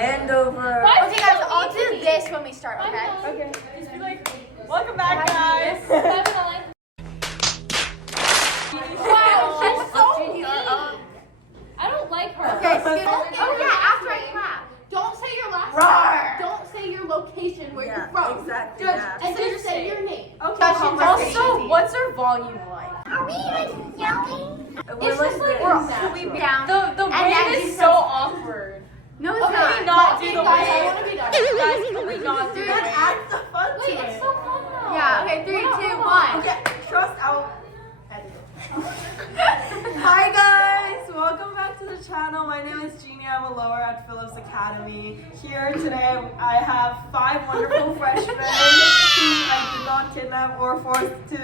Andover. Okay, guys, I'll do this when we start, okay? Okay. Just be like, welcome back, guys. Wow, she's so mean. I don't like her. Okay, oh yeah, after I clap. Don't say your last name. Don't say your location where you're from. Exactly. And just say your name. Okay. Also, what's our volume like? Are we like yelling? It's just like Can we down? The wave is so awkward. No, it's Can not. we not do the guys, I wave? want to be done. Guys, can we not do the wave? Add the fun to Wait, it. it's so fun though. Yeah, okay, 3, 2, 1. Okay, trust out. Hi guys, welcome back to the channel. My name is Jeannie. I'm a lower at Phillips Academy. Here today I have 5 wonderful freshmen who I did not kidnap or force to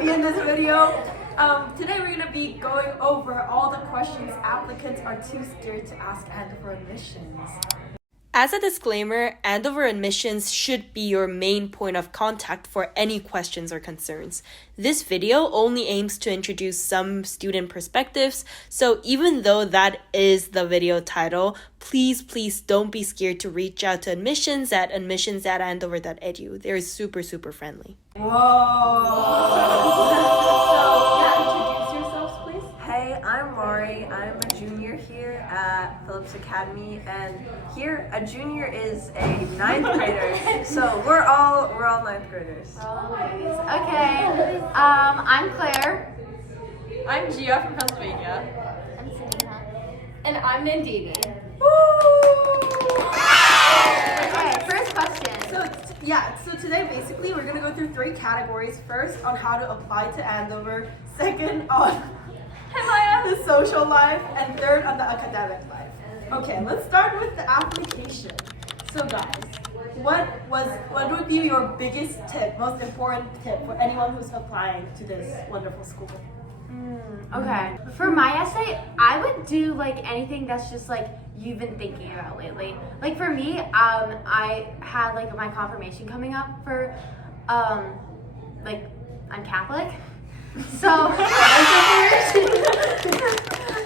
be in this video. Today we're going to be going over all the questions applicants are too scared to ask Andover admissions. As a disclaimer, Andover admissions should be your main point of contact for any questions or concerns. This video only aims to introduce some student perspectives, so even though that is the video title, please don't be scared to reach out to admissions@andover.edu. They're super friendly. Whoa! Introduce yourselves, please. Hey, I'm Mari. I'm a junior here at Phillips Academy, and here a junior is a 9th grader. So we're all 9th graders. Okay, I'm Claire. I'm Gia from Pennsylvania. I'm Selena. And I'm Nandini. Okay, first question. So today basically we're gonna go through 3 categories. First on how to apply to Andover, second on the social life, and third on the academic life. Okay, let's start with the application. So guys, what would be your biggest tip, most important tip for anyone who's applying to this wonderful school? Okay, for my essay, I would do like anything that's just like you've been thinking about lately. Like for me, I had like my confirmation coming up for, like I'm Catholic, so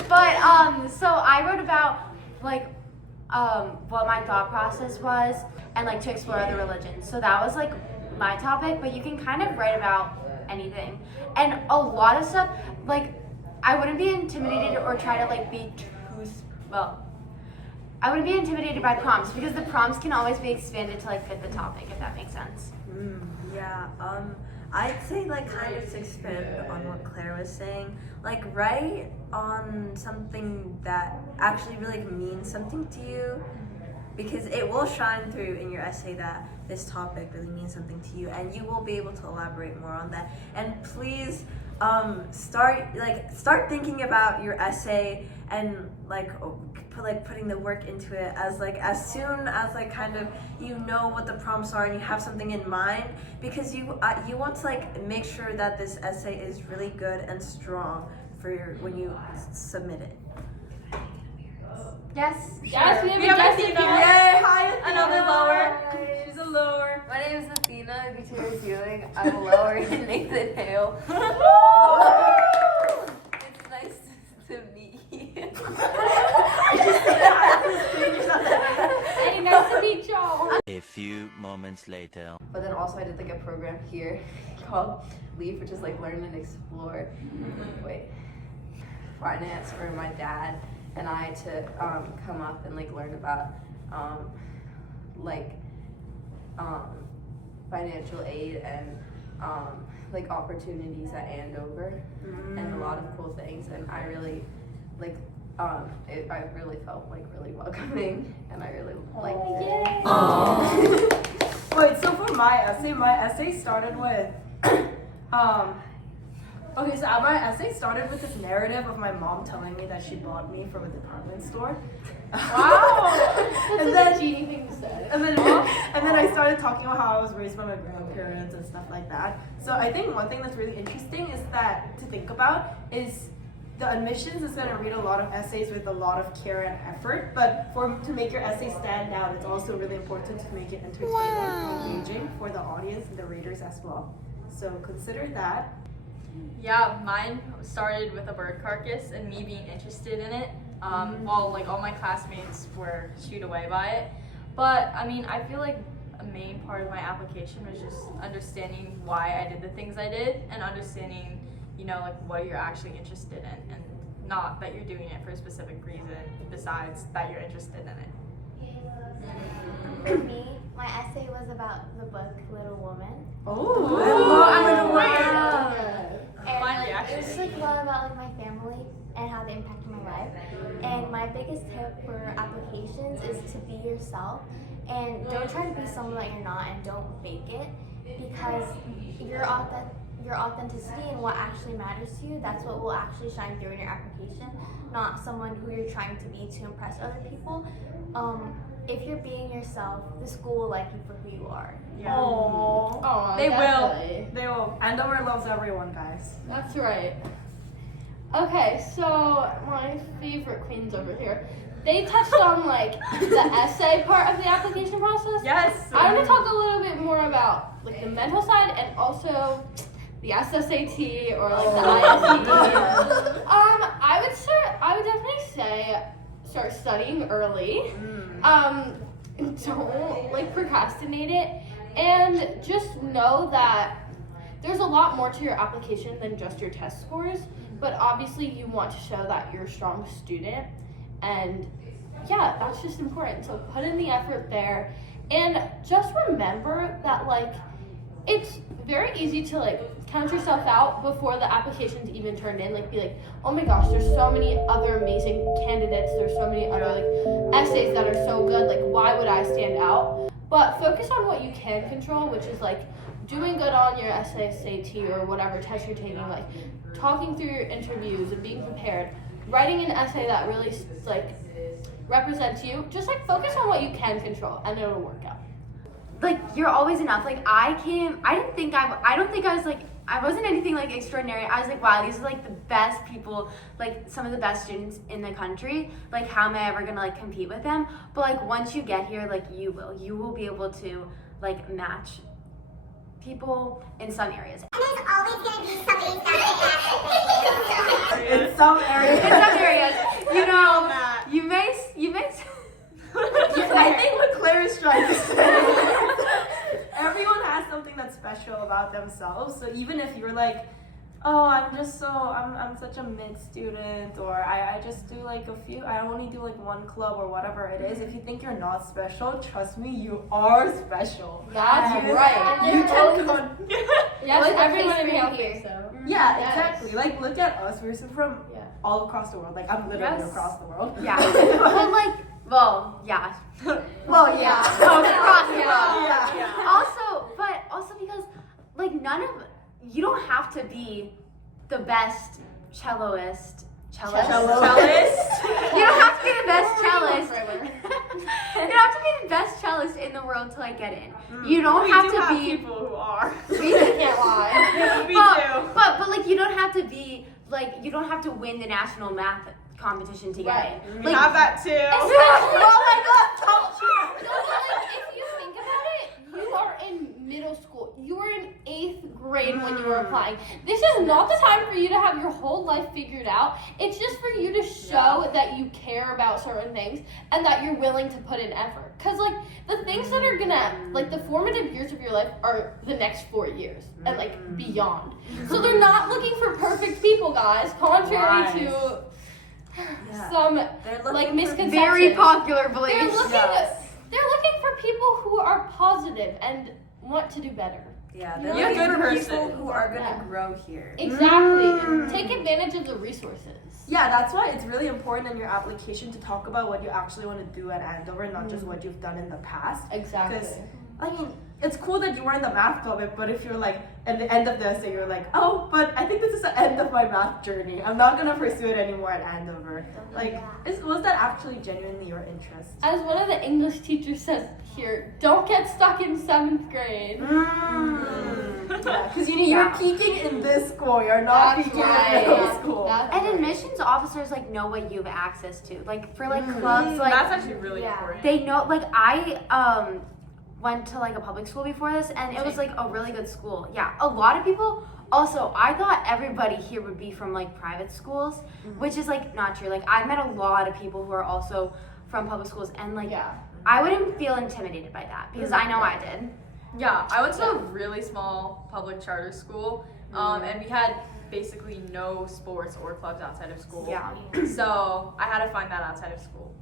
but so I wrote about like what my thought process was and like to explore other religions. So that was like my topic, but you can kind of write about anything and a lot of stuff. Like I wouldn't be intimidated or try to like be I wouldn't be intimidated by prompts because the prompts can always be expanded to like fit the topic, if that makes sense. Yeah, I'd say like kind of to expand on what Claire was saying, like write on something that actually really means something to you, because it will shine through in your essay that this topic really means something to you, and you will be able to elaborate more on that. And please start thinking about your essay and putting the work into it as soon as kind of you know what the prompts are and you have something in mind, because you want to make sure that this essay is really good and strong for when you submit it. Yes. Yes, we have Jessica. Yay! Hi, Athena. Another lower. She's a lower. My name is Athena, if you hear healing. I'm lower than Nathan Hale. It's nice to meet you. Hey, nice to meet y'all. A few moments later. But then also I did like a program here called LEAF, which is like learn and explore. Finance for my dad and I to come up and learn about financial aid and opportunities at Andover and a lot of cool things, and I really I really felt really welcoming, and I really liked it. Wait, so for my essay started with my essay started with this narrative of my mom telling me that she bought me from a department store. Wow! That's then a Jeannie thing to say. And then I started talking about how I was raised by my grandparents and stuff like that. So I think one thing that's really interesting is that to think about is the admissions is going to read a lot of essays with a lot of care and effort, but to make your essay stand out, it's also really important to make it entertaining and engaging for the audience and the readers as well. So consider that. Yeah, mine started with a bird carcass and me being interested in it. Well, like all my classmates were shooed away by it. But I mean, I feel like a main part of my application was just understanding why I did the things I did and understanding, you know, like what you're actually interested in and not that you're doing it for a specific reason besides that you're interested in it. For me, my essay was about the book Little Woman. Oh, And Fine it reaction. was like a lot about like my family and how they impacted my life. And my biggest tip for applications is to be yourself and don't try to be someone that you're not and don't fake it, because your authenticity and what actually matters to you, that's what will actually shine through in your application, not someone who you're trying to be to impress other people. If you're being yourself, the school will like you for who you are. Yeah. Oh, They definitely. will. They will. Andover loves everyone, guys. That's right. Okay, so my favorite queens over here, they touched on like the essay part of the application process. Yes. I want to talk a little bit more about like the mental side and also the SSAT or like the ISAT. I would definitely say start studying early. Don't like procrastinate it, and just know that there's a lot more to your application than just your test scores, but obviously you want to show that you're a strong student, and yeah, that's just important. So put in the effort there, and just remember that like it's very easy to like count yourself out before the application's even turned in. Like be like, oh my gosh, there's so many other amazing candidates, there's so many other like essays that are so good, like why would I stand out? But focus on what you can control, which is like doing good on your SAT or whatever test you're taking, like talking through your interviews and being prepared, writing an essay that really like represents you. Just like focus on what you can control and it'll work out. Like, you're always enough. Like, I don't think I was like, I wasn't anything like extraordinary. I was like, wow, these are like the best people, like some of the best students in the country. Like, how am I ever gonna like compete with them? But like once you get here, like you will be able to like match people in some areas. And there's always going to be somebody In some areas. In some areas, you know, you may. I think what Claire is trying to say, everyone has something that's special about themselves. So even if you're like, oh, I'm such a mid student, or I just do like I only do like one club or whatever it is. If you think you're not special, trust me, you are special. That's right. You can con- Yes, Like, everyone in here. here, so. Yeah, Yes. exactly. Like, look at us. We're from Yeah. all across the world. Like, I'm literally Yes. across the world. Yeah. Yeah. Well, yeah. Across the world. Yeah. Also because like you don't have to be the best celloist. Cellist. You don't have to be the best cellist. You don't have to be the best cellist in the world to like get in. You don't have to be people who are. We can't lie. Me but, too. but like you don't have to be like you don't have to win the national math competition to get in. We Like, have that too. Oh my God! Don't you? No, but like if you think about it, you are in middle school. You were in 8th grade when you were applying. This is not the time for you to have your whole life figured out. It's just for you to show that you care about certain things and that you're willing to put in effort. Cause like the things that are gonna like the formative years of your life are the next 4 years and like beyond. So they're not looking for perfect people, guys. Contrary to some like misconceptions. very popular belief. They're looking for people who are positive and want to do better. Yeah, You're they're a good looking for person. people who are Yeah. gonna grow here. Exactly. Take advantage of the resources. Yeah, that's why it's really important in your application to talk about what you actually want to do at Andover, not just what you've done in the past. Exactly. Because, I mean, it's cool that you were in the math club, but if you're like, at the end of the essay, you're like, oh, but I think this is the end of my math journey. I'm not going to pursue it anymore at Andover. Like, was that actually genuinely your interest? As one of the English teachers says here, don't get stuck in 7th grade. Because you're peaking in this school, you're not That's peaking right. in middle school. That's And right. admissions officers like know what you have access to. Like for like clubs, like That's actually really important. they know. Like I went to like a public school before this, and it was like a really good school. Yeah, a lot of people Also, I thought everybody here would be from like private schools, which is like not true. Like I've met a lot of people who are also from public schools, and like I wouldn't feel intimidated by that because I know I did. Yeah, I went to a really small public charter school, and we had basically no sports or clubs outside of school. Yeah. So I had to find that outside of school.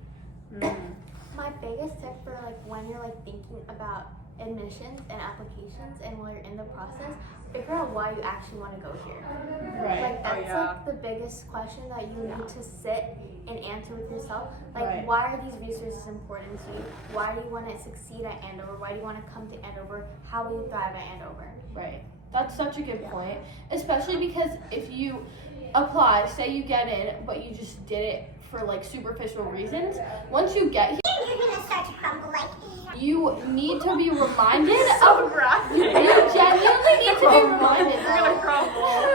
My biggest tip for like when you're like thinking about admissions and applications and while you're in the process, figure out why you actually want to go here. Right. Like that's like the biggest question that you need to sit and answer with yourself. Like Right. why are these resources important to you? Why do you want to succeed at Andover? Why do you want to come to Andover? How will you thrive at Andover? Right. That's such a good point. Especially because if you apply, say you get in, but you just did it for like superficial reasons, once you get here, You're gonna start to crumble like you need to be reminded So of graphic. you genuinely need to be reminded You're gonna crumble.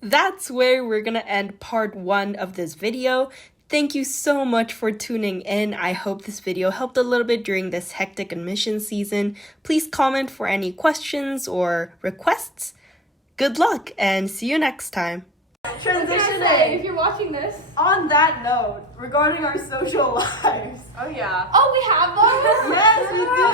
That's where we're gonna end part 1 of this video. Thank you so much for tuning in. I hope this video helped a little bit during this hectic admission season. Please comment for any questions or requests. Good luck and see you next time. Transitioning. if you're watching this. On that note, regarding our social lives. Oh yeah. Oh, we have those? Yes, we do